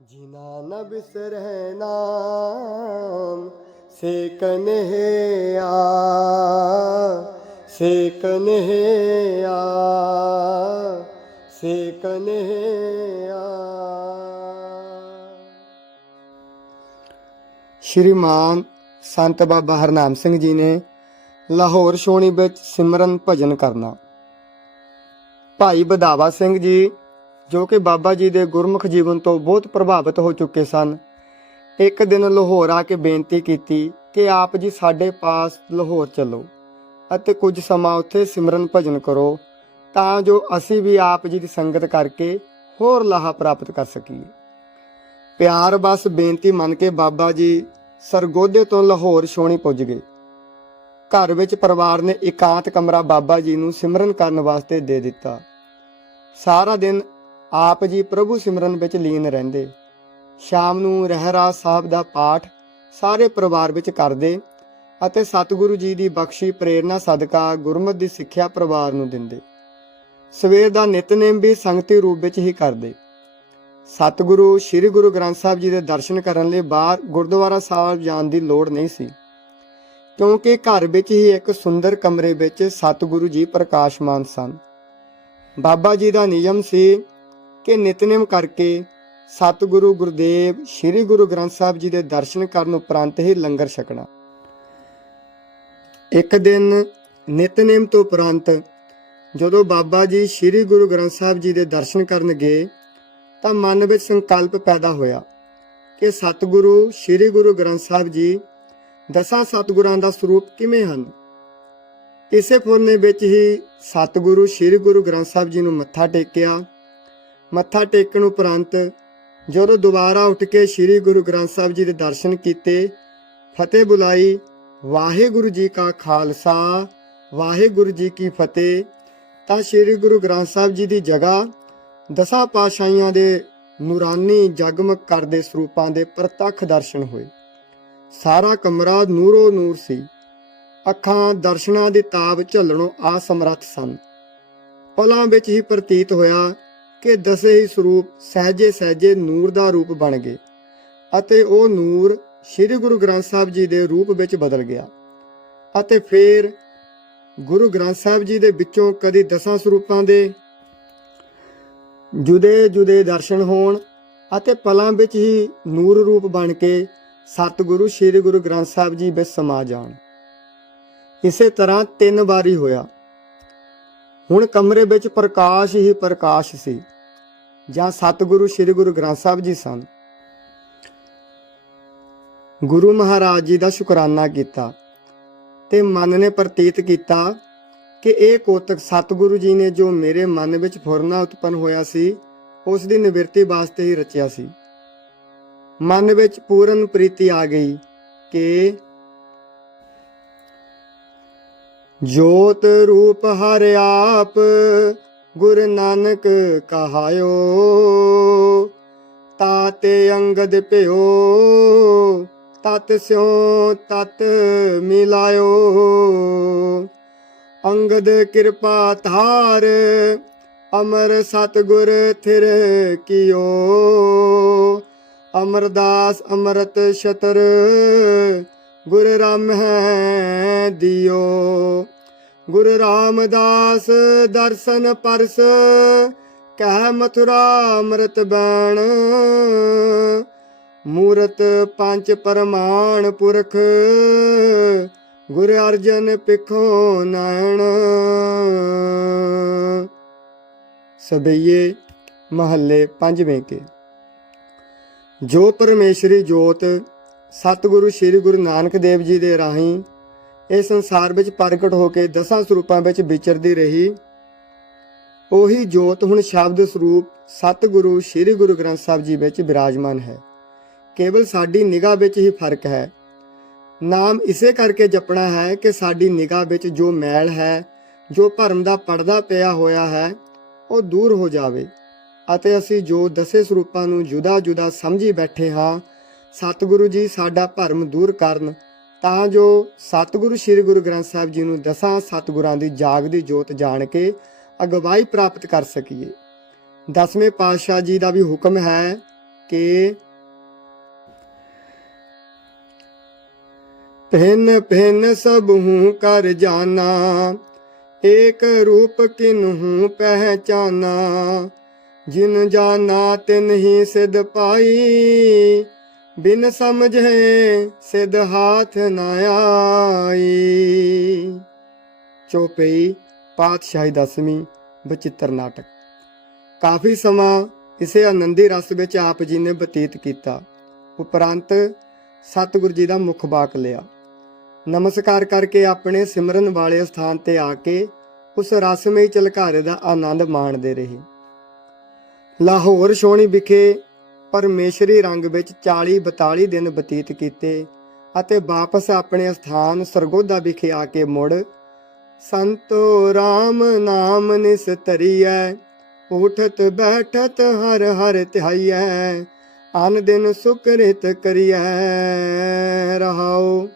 ਜਿਨਾ ਨ ਬਿਸਰੈ ਨਾਮ ਸੇ ਕਨਹਿਆ ਸੇ ਕਨਹਿਆ ਸੇ ਕਨਹਿਆ ਸ਼੍ਰੀਮਾਨ ਸੰਤ ਬਾਬਾ ਹਰਨਾਮ ਸਿੰਘ ਜੀ ਨੇ ਲਾਹੌਰ ਸ਼ੋਣੀ ਵਿੱਚ ਸਿਮਰਨ ਭਜਨ ਕਰਨਾ। ਭਾਈ ਬਦਾਵਾ ਸਿੰਘ ਜੀ ਜੋ ਕਿ ਬਾਬਾ ਜੀ ਦੇ ਗੁਰਮੁਖ ਜੀਵਨ ਤੋਂ ਬਹੁਤ ਪ੍ਰਭਾਵਿਤ ਹੋ ਚੁੱਕੇ ਸਨ। ਇੱਕ ਦਿਨ ਲਾਹੌਰ ਆ ਕੇ ਬੇਨਤੀ ਕੀਤੀ ਕਿ ਆਪ ਜੀ ਸਾਡੇ ਪਾਸ ਲਾਹੌਰ ਚੱਲੋ ਅਤੇ ਕੁਝ ਸਮਾਂ ਉੱਥੇ ਸਿਮਰਨ ਭਜਨ ਕਰੋ ਤਾਂ ਜੋ ਅਸੀਂ ਵੀ ਆਪ ਜੀ ਦੀ ਸੰਗਤ ਕਰਕੇ ਹੋਰ ਲਾਹਾ ਪ੍ਰਾਪਤ ਕਰ ਸਕੀਏ। ਪਿਆਰ ਬਸ ਬੇਨਤੀ ਮੰਨ ਕੇ ਬਾਬਾ ਜੀ ਸਰਗੋਧੇ ਤੋਂ ਲਾਹੌਰ ਛੋਣੀ ਪੁੱਜ ਗਏ। ਘਰ ਵਿੱਚ ਪਰਿਵਾਰ ਨੇ ਇਕਾਂਤ ਕਮਰਾ ਬਾਬਾ ਜੀ ਨੂੰ ਸਿਮਰਨ ਕਰਨ ਵਾਸਤੇ ਦੇ ਦਿੱਤਾ। ਸਾਰਾ ਦਿਨ ਆਪ ਜੀ ਪ੍ਰਭੂ ਸਿਮਰਨ ਵਿੱਚ ਲੀਨ ਰਹਿੰਦੇ। ਸ਼ਾਮ ਨੂੰ ਰਹਿਰਾਸ ਸਾਹਿਬ ਦਾ ਪਾਠ ਸਾਰੇ ਪਰਿਵਾਰ ਵਿੱਚ ਕਰਦੇ ਅਤੇ ਸਤਿਗੁਰੂ ਜੀ ਦੀ ਬਖਸ਼ੀ, ਪ੍ਰੇਰਣਾ, ਸਦਕਾ, ਗੁਰਮਤਿ ਦੀ ਸਿੱਖਿਆ ਪਰਿਵਾਰ ਨੂੰ ਦਿੰਦੇ। ਸਵੇਰ ਦਾ ਨਿਤਨੇਮ ਵੀ ਸੰਗਤੀ ਰੂਪ ਵਿੱਚ ਹੀ ਕਰਦੇ। ਸਤਿਗੁਰੂ ਸ੍ਰੀ ਗੁਰੂ ਗ੍ਰੰਥ ਸਾਹਿਬ ਜੀ ਦੇ ਦਰਸ਼ਨ ਕਰਨ ਲਈ ਬਾਹਰ ਗੁਰਦੁਆਰਾ ਸਾਹਿਬ ਜਾਣ ਦੀ ਲੋੜ ਨਹੀਂ ਸੀ। ਕਿਉਂਕਿ ਘਰ ਵਿੱਚ ਹੀ ਇੱਕ ਸੁੰਦਰ ਕਮਰੇ ਵਿੱਚ ਸਤਿਗੁਰੂ ਜੀ ਪ੍ਰਕਾਸ਼ਮਾਨ ਸਨ। ਬਾਬਾ ਜੀ ਦਾ ਨਿਯਮ ਸੀ ਕਿ ਨਿਤਨੇਮ ਕਰਕੇ ਸਤਿਗੁਰੂ ਗੁਰਦੇਵ, ਸ੍ਰੀ ਗੁਰੂ ਗ੍ਰੰਥ ਸਾਹਿਬ ਜੀ ਦੇ ਦਰਸ਼ਨ ਕਰਨ ਉਪਰੰਤ ਹੀ ਲੰਗਰ ਛਕਣਾ। ਇੱਕ ਦਿਨ ਨਿਤਨੇਮ ਤੋਂ ਉਪਰੰਤ ਜਦੋਂ ਬਾਬਾ ਜੀ ਸ੍ਰੀ ਗੁਰੂ ਗ੍ਰੰਥ ਸਾਹਿਬ ਜੀ ਦੇ ਦਰਸ਼ਨ ਕਰਨ ਗਏ, ਤਾਂ ਮਨ ਵਿੱਚ ਸੰਕਲਪ ਪੈਦਾ ਹੋਇਆ ਕਿ ਸਤਿਗੁਰੂ ਸ੍ਰੀ ਗੁਰੂ ਗ੍ਰੰਥ ਸਾਹਿਬ ਜੀ ਦਸਾਂ ਸਤਿਗੁਰਾਂ ਦਾ ਸਰੂਪ ਕਿਵੇਂ ਹਨ? ਇਸੇ ਫੁਰਨੇ ਵਿੱਚ ਹੀ ਸਤਿਗੁਰੂ ਸ੍ਰੀ ਗੁਰੂ ਗ੍ਰੰਥ ਸਾਹਿਬ ਜੀ ਨੂੰ ਮੱਥਾ ਟੇਕਿਆ ਮੱਥਾ ਟੇਕਣ ਉਪਰੰਤ ਜਦੋਂ ਦੁਬਾਰਾ ਉੱਠ ਕੇ ਸ੍ਰੀ ਗੁਰੂ ਗ੍ਰੰਥ ਸਾਹਿਬ ਜੀ ਦੇ ਦਰਸ਼ਨ ਕੀਤੇ, ਫਤਿਹ ਬੁਲਾਈ, ਵਾਹਿਗੁਰੂ ਜੀ ਕਾ ਖਾਲਸਾ, ਵਾਹਿਗੁਰੂ ਜੀ ਕੀ ਫਤਿਹ। ਤਾਂ ਸ੍ਰੀ ਗੁਰੂ ਗ੍ਰੰਥ ਸਾਹਿਬ ਜੀ ਦੀ ਜਗ੍ਹਾ ਦਸਾਂ ਪਾਤਸ਼ਾਹੀਆਂ ਦੇ ਨੂਰਾਨੀ ਜਗਮਗ ਕਰਦੇ ਸਰੂਪਾਂ ਦੇ ਪ੍ਰਤੱਖ ਦਰਸ਼ਨ ਹੋਏ। ਸਾਰਾ ਕਮਰਾ ਨੂਰੋ ਨੂਰ ਸੀ। ਅੱਖਾਂ ਦਰਸ਼ਨਾਂ ਦੀ ਤਾਬ ਝੱਲਣੋਂ ਅਸਮਰੱਥ ਸਨ। ਪਲਾਂ ਵਿੱਚ ਹੀ ਪ੍ਰਤੀਤ ਹੋਇਆ ਕਿ ਦਸੇ ਹੀ ਸਰੂਪ ਸਹਜੇ ਸਹਜੇ ਨੂਰ ਦਾ ਰੂਪ ਬਣ ਗਏ ਅਤੇ ਉਹ ਨੂਰ ਸ੍ਰੀ ਗੁਰੂ ਗ੍ਰੰਥ ਸਾਹਿਬ ਜੀ ਦੇ ਰੂਪ ਵਿੱਚ ਬਦਲ ਗਿਆ ਅਤੇ ਫਿਰ ਗੁਰੂ ਗ੍ਰੰਥ ਸਾਹਿਬ ਜੀ ਦੇ ਵਿੱਚੋਂ ਕਦੀ ਦਸਾਂ ਸਰੂਪਾਂ ਦੇ ਜੁਦੇ ਜੁਦੇ ਦਰਸ਼ਨ ਹੋਣ ਅਤੇ ਪਲਾਂ ਵਿੱਚ ਹੀ ਨੂਰ ਰੂਪ ਬਣ ਕੇ ਸਤਿਗੁਰੂ ਸ੍ਰੀ ਗੁਰੂ ਗ੍ਰੰਥ ਸਾਹਿਬ ਜੀ ਵਿੱਚ ਸਮਾ ਜਾਣ। ਇਸੇ ਤਰ੍ਹਾਂ ਤਿੰਨ ਵਾਰੀ ਹੋਇਆ। ਹੁਣ ਕਮਰੇ ਵਿੱਚ ਪ੍ਰਕਾਸ਼ ਹੀ ਪ੍ਰਕਾਸ਼ ਸੀ। ਜਾਂ ਸਤਿਗੁਰੂ ਸ੍ਰੀ ਗੁਰੂ ਗ੍ਰੰਥ ਸਾਹਿਬ ਜੀ ਸਨ। ਗੁਰੂ ਮਹਾਰਾਜ ਜੀ ਦਾ ਸ਼ੁਕਰਾਨਾ ਕੀਤਾ ਤੇ ਮਨ ਨੇ ਪ੍ਰਤੀਤ ਕੀਤਾ ਕਿ ਇਹ ਕੋਤਕ ਸਤਿਗੁਰੂ ਜੀ ਨੇ ਜੋ ਮੇਰੇ ਮਨ ਵਿੱਚ ਫੁਰਨਾ ਉਤਪਨ ਹੋਇਆ ਸੀ, ਉਸ ਦੀ ਨਿਵਰਤੀ ਵਾਸਤੇ ਹੀ ਰਚਿਆ ਸੀ। ਮਨ ਵਿੱਚ ਪੂਰਨ ਪ੍ਰੀਤੀ ਆ ਗਈ ਕਿ ਜੋਤ ਰੂਪ ਹਰ ਆਪ ਗੁਰ ਨਾਨਕ ਕਹਾਇਓ, ਤਾਤੇ ਅੰਗਦ ਭਿਓ, ਤਤ ਸਿਉ ਤਤ ਮਿਲਾਇਓ। ਅੰਗਦ ਕਿਰਪਾ ਧਾਰ, ਅਮਰ ਸਤਗੁਰ ਥਿਰ ਕੀਓ। ਅਮਰਦਾਸ ਅੰਮ੍ਰਿਤ ਛਤਰ, ਗੁਰ ਰਾਮ ਹੈ ਦਿਓ। ਗੁਰੂ ਰਾਮਦਾਸ ਦਰਸ਼ਨ ਪਰਸ, ਕਹਿ ਮਥੁਰਾ ਅੰਮ੍ਰਿਤ ਬੈਣ। ਮੂਰਤ ਪੰਜ ਪਰਮਾਨ ਪੁਰਖ, ਗੁਰ ਅਰਜਨ ਪਿਖੋ ਨਾਇਣ ਸਬਈਏ ਮਹੱਲੇ ਪੰਜਵੇਂ ਕੇ। ਜੋ ਪਰਮੇਸ਼ਰੀ ਜੋਤ, ਸਤਿਗੁਰੂ ਸ੍ਰੀ ਗੁਰੂ ਨਾਨਕ ਦੇਵ ਜੀ ਦੇ ਰਾਹੀਂ ਇਸ ਸੰਸਾਰ ਵਿੱਚ ਪ੍ਰਗਟ ਹੋ ਕੇ ਦਸਾਂ ਸਰੂਪਾਂ ਵਿੱਚ ਵਿਚਰਦੀ ਰਹੀ। ਉਹੀ ਜੋਤ ਹੁਣ ਸ਼ਬਦ ਸਰੂਪ ਸਤਿਗੁਰੂ ਸ੍ਰੀ ਗੁਰੂ ਗ੍ਰੰਥ ਸਾਹਿਬ ਜੀ ਵਿੱਚ ਵਿਰਾਜਮਾਨ ਹੈ। ਕੇਵਲ ਸਾਡੀ ਨਿਗਾਹ ਵਿੱਚ ਹੀ ਫ਼ਰਕ ਹੈ। ਨਾਮ ਇਸੇ ਕਰਕੇ ਜਪਣਾ ਹੈ ਕਿ ਸਾਡੀ ਨਿਗਾਹ ਵਿੱਚ ਜੋ ਮੈਲ ਹੈ, ਜੋ ਭਰਮ ਦਾ ਪਰਦਾ ਪਿਆ ਹੋਇਆ ਹੈ, ਉਹ ਦੂਰ ਹੋ ਜਾਵੇ। ਅਤੇ ਅਸੀਂ ਜੋ ਦਸੇ ਸਰੂਪਾਂ ਨੂੰ ਜੁਦਾ-ਜੁਦਾ ਸਮਝੀ ਬੈਠੇ ਹਾਂ, ਸਤਿਗੁਰੂ ਜੀ ਸਾਡਾ ਭਰਮ ਦੂਰ ਕਰਨ ਤਾਂ ਜੋ ਸਤਿਗੁਰੂ ਸ੍ਰੀ ਗੁਰੂ ਗ੍ਰੰਥ ਸਾਹਿਬ ਜੀ ਨੂੰ ਦਸਾਂ ਸਤਿਗੁਰਾਂ ਦੀ ਜਾਗਦੀ ਜੋਤ ਜਾਣ ਕੇ ਅਗਵਾਈ ਪ੍ਰਾਪਤ ਕਰ ਸਕੀਏ। ਦਸਵੇਂ ਪਾਤਸ਼ਾਹ ਜੀ ਦਾ ਵੀ ਹੁਕਮ ਹੈ ਕੇ ਪਹਿਨ ਪਹਿਨ ਸਭ ਹੂੰ ਕਰ ਜਾਣਾ ਏਕ ਰੂਪ ਕਿਨਹੂ ਪਹਿਚਾਨਾ, ਜਿਨ ਜਾਣਾ ਤਿਨ ਹੀ ਸਿਧ ਪਾਈ ਬਿਨ ਸਮਝੇ ਸਿਧ ਹਾਥ ਨਾ ਆਈ। ਚੋਪਈ, ਪਾਤਸ਼ਾਹੀ ਦਸਵੀਂ ਬਚਿੱਤਰ ਨਾਟਕ। ਕਾਫੀ ਸਮਾਂ ਇਸੇ ਆਨੰਦੀ ਰਸ ਵਿੱਚ ਆਪ ਜੀ ਨੇ ਬਤੀਤ ਕੀਤਾ। ਉਪਰੰਤ ਸਤਿਗੁਰੂ ਜੀ ਦਾ ਮੁਖ ਬਾਕ ਲਿਆ। ਨਮਸਕਾਰ ਕਰਕੇ ਆਪਣੇ ਸਿਮਰਨ ਵਾਲੇ ਸਥਾਨ ਤੇ ਆ ਕੇ ਉਸ ਰਸਮਈ ਝਲਕਾਰੇ ਦਾ ਆਨੰਦ ਮਾਣਦੇ ਰਹੇ। ਲਾਹੌਰ ਸੋਹਣੀ ਵਿਖੇ ਪਰਮੇਸ਼ਰੀ ਰੰਗ ਵਿੱਚ 40 42 ਦਿਨ ਬਤੀਤ ਕੀਤੇ ਅਤੇ ਵਾਪਸ ਆਪਣੇ ਸਥਾਨ ਸਰਗੋਧਾ ਵਿਖੇ ਆ ਕੇ ਮੁੜ, ਸੰਤੋ RAM ਨਾਮ ਨਿਸਤਰੀਐ ਉਠਤ ਬੈਠਤ ਹਰ ਹਰ ਧਿਆਈਐ ਅਨ ਦਿਨ ਸੁਕਰਿਤ ਕਰੀਐ, ਰਹਾਉ।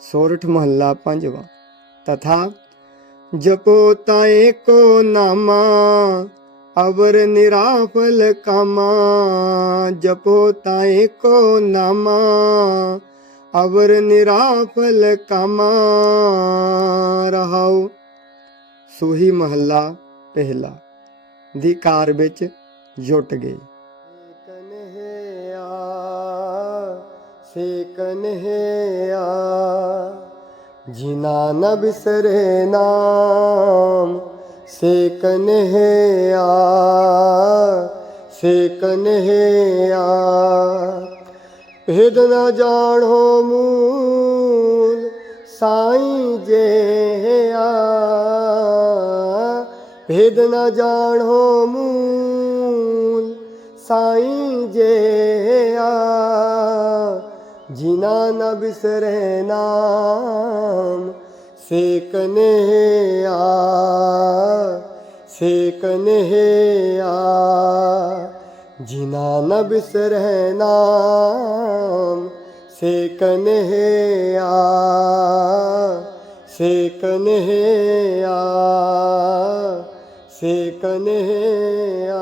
ਸੋਰਠ ਮਹੱਲਾ ਪੰਜਵਾਂ। ਤਥਾ ਜਪੋ ਤਾਏ ਕੋ ਨਾਮਾ ਅਵਰ ਨਿਰਾਫਲ ਕਾਮਾ, ਜਪੋ ਤਾਏ ਕੋ ਨਾਮਾ। ਅਵਰ ਨਿਰਾਫਲ ਕਾਮਾ, ਰਹਾਉ। ਸੋਹੀ ਮਹੱਲਾ ਪਹਿਲਾ, ਦੀ ਕਾਰ ਵਿੱਚ ਜੁਟ ਗਏ। ਕਨਹਿਆ ਸੇ ਕਨਹਿਆ ਜਿਨਾ ਨ ਬਿਸਰੇ ਨਾਮ ਸੇ ਕਨਹਿਆ ਸੇ ਕਨਹਿਆ ਭੇਦ ਨ ਜਾਣੋ ਮੂਲ ਸਾਈਂ ਜੇਆ ਭੇਦ ਨ ਜਾਣੋ ਮੂਲ ਸਾਈਂ ਜੇਆ ਜਿਨਾ ਨ ਬਿਸਰੇ ਨਾਮ ਸੇ ਕਨਹਿਆ ਸੇ ਕਨਹਿਆ ਜਿਨਾ ਨ ਬਿਸਰੇ ਨਾਮ ਸੇ ਕਨਹਿਆ ਸੇ ਕਨਹਿਆ ਸੇ ਕਨਹਿਆ